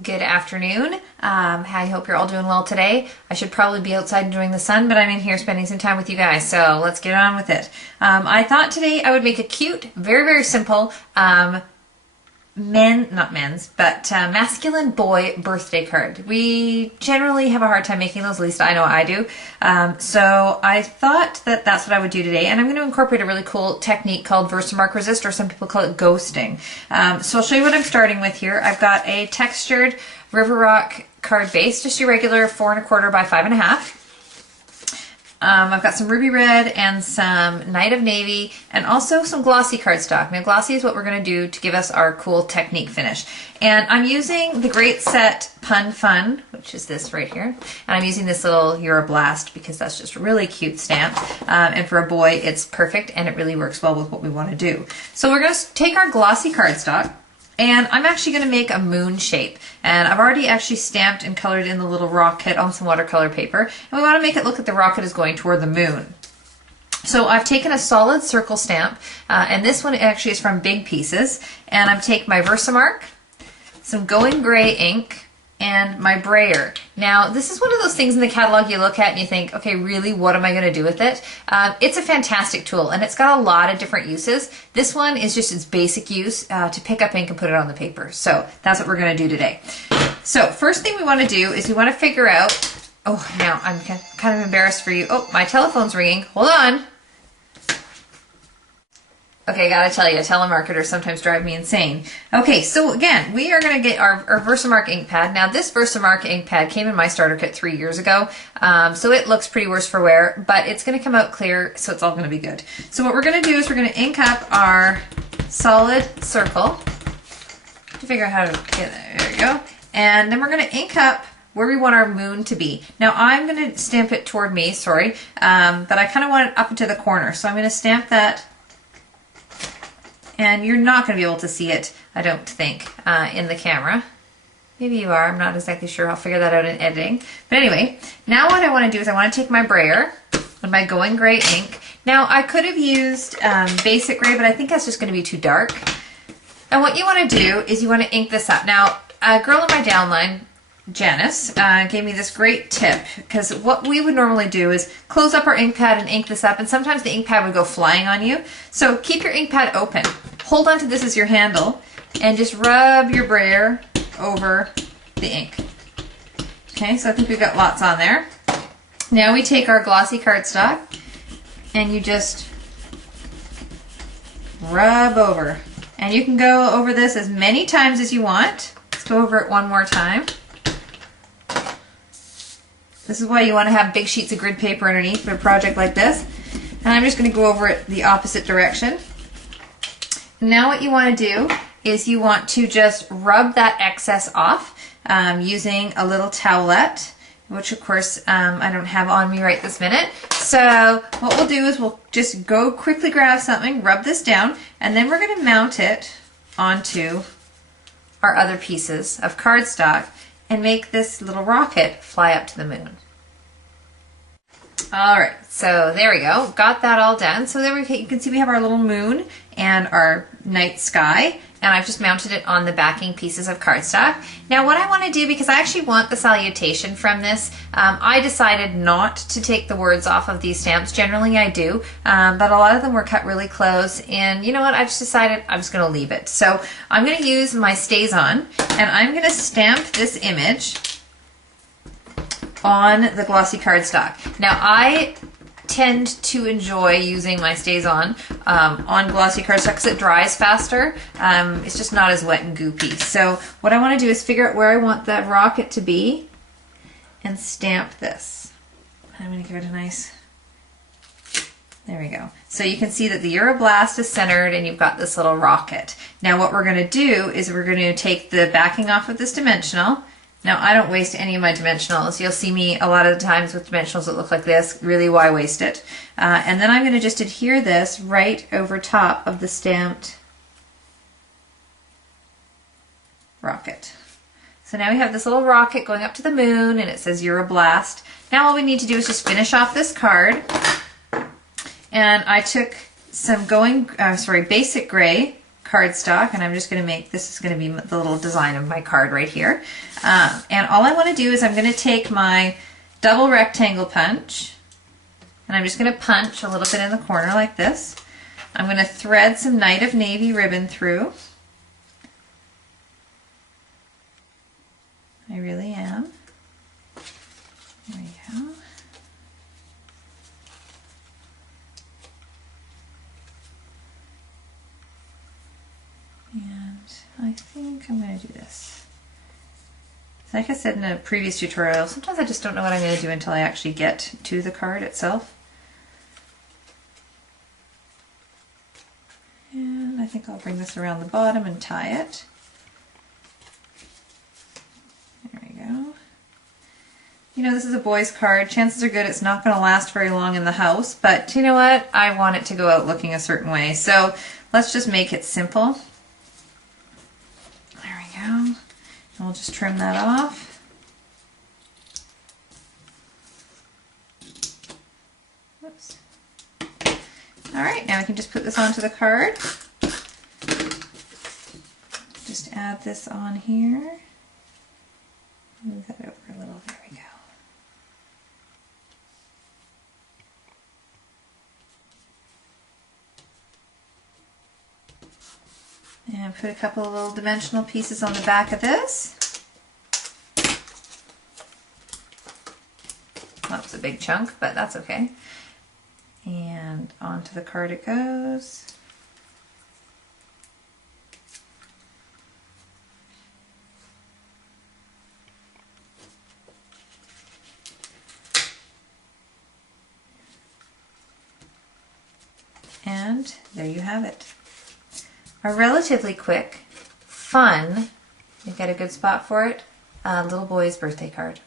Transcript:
Good afternoon. I hope you're all doing well today. I should probably be outside enjoying the sun, but I'm in here spending some time with you guys, so let's get on with it. I thought today I would make a cute, very, very simple masculine boy birthday card. We generally have a hard time making those, at least I know I do. So I thought that that's what I would do today, and I'm going to incorporate a really cool technique called Versamark Resist, or some people call it ghosting. So I'll show you what I'm starting with here. I've got a textured River Rock card base, just your regular 4 1/4 by 5 1/2. I've got some ruby red and some night of navy and also some glossy cardstock. Now glossy is what we're going to do to give us our cool technique finish. And I'm using the Great Set Pun Fun, which is this right here. And I'm using this little Euroblast because that's just a really cute stamp. And for a boy, it's perfect and it really works well with what we want to do. So we're going to take our glossy cardstock. And I'm actually going to make a moon shape. And I've already actually stamped and colored in the little rocket on some watercolor paper. And we want to make it look like the rocket is going toward the moon. So I've taken a solid circle stamp, and this one actually is from Big Pieces. And I'm taking my Versamark, some Going Gray ink, and my brayer. Now, this is one of those things in the catalog you look at and you think, okay, really, what am I going to do with it? It's a fantastic tool, and it's got a lot of different uses. This one is just its basic use to pick up ink and put it on the paper. So that's what we're going to do today. So first thing we want to do is we want to figure out, oh, now I'm kind of embarrassed for you. Oh, my telephone's ringing. Hold on. Okay, gotta tell you, telemarketers sometimes drive me insane. Okay, so again, we are going to get our Versamark ink pad. Now, this Versamark ink pad came in my starter kit 3 years ago, so it looks pretty worse for wear, but it's going to come out clear, so it's all going to be good. So what we're going to do is we're going to ink up our solid circle to figure out how to get there. There we go. And then we're going to ink up where we want our moon to be. Now, I'm going to stamp it toward me, sorry, but I kind of want it up into the corner, so I'm going to stamp that. And you're not going to be able to see it, I don't think, in the camera. Maybe you are. I'm not exactly sure. I'll figure that out in editing. But anyway, now what I want to do is I want to take my brayer with my Going Gray ink. Now, I could have used basic gray, but I think that's just going to be too dark. And what you want to do is you want to ink this up. Now, a girl in my downline, Janice, gave me this great tip, because what we would normally do is close up our ink pad and ink this up, and sometimes the ink pad would go flying on you. So keep your ink pad open. Hold on to this as your handle and just rub your brayer over the ink. Okay, so I think we've got lots on there. Now we take our glossy cardstock and you just rub over. And you can go over this as many times as you want. Let's go over it one more time. This is why you want to have big sheets of grid paper underneath for a project like this. And I'm just going to go over it the opposite direction. Now what you want to do is you want to just rub that excess off using a little towelette, which of course I don't have on me right this minute. So what we'll do is we'll just go quickly grab something, rub this down, and then we're going to mount it onto our other pieces of cardstock and make this little rocket fly up to the moon. All right, so there we go. Got that all done. So there you can see we have our little moon and our night sky, and I've just mounted it on the backing pieces of cardstock. Now what I want to do, because I actually want the salutation from this, I decided not to take the words off of these stamps. Generally I do, but a lot of them were cut really close, and you know what, I just decided I'm just going to leave it. So I'm going to use my StazOn, and I'm going to stamp this image on the glossy cardstock. Now I tend to enjoy using my StazOn on glossy cardstock because it dries faster. It's just not as wet and goopy. So what I want to do is figure out where I want that rocket to be and stamp this. I'm going to give it a nice, there we go. So you can see that the Euroblast is centered and you've got this little rocket. Now what we're going to do is we're going to take the backing off of this dimensional. Now, I don't waste any of my dimensionals. You'll see me a lot of the times with dimensionals that look like this. Really, why waste it? And then I'm going to just adhere this right over top of the stamped rocket. So now we have this little rocket going up to the moon, and it says Euroblast. Now all we need to do is just finish off this card. And I took some basic gray cardstock, and I'm just going to make, this is going to be the little design of my card right here. And all I want to do is I'm going to take my double rectangle punch, and I'm just going to punch a little bit in the corner like this. I'm going to thread some Night of Navy ribbon through. I really am. There we go. And I think I'm going to do this. Like I said in a previous tutorial, sometimes I just don't know what I'm going to do until I actually get to the card itself. And I think I'll bring this around the bottom and tie it. There we go. You know, this is a boy's card. Chances are good it's not going to last very long in the house, but you know what? I want it to go out looking a certain way. So let's just make it simple. There we go. And we'll just trim that off. Oops. All right, now we can just put this onto the card. Just add this on here. Move that over a little. There we go. And put a couple of little dimensional pieces on the back of this. That was a big chunk, but that's okay. And onto the card it goes. And there you have it. A relatively quick, fun, you got a good spot for it, little boy's birthday card.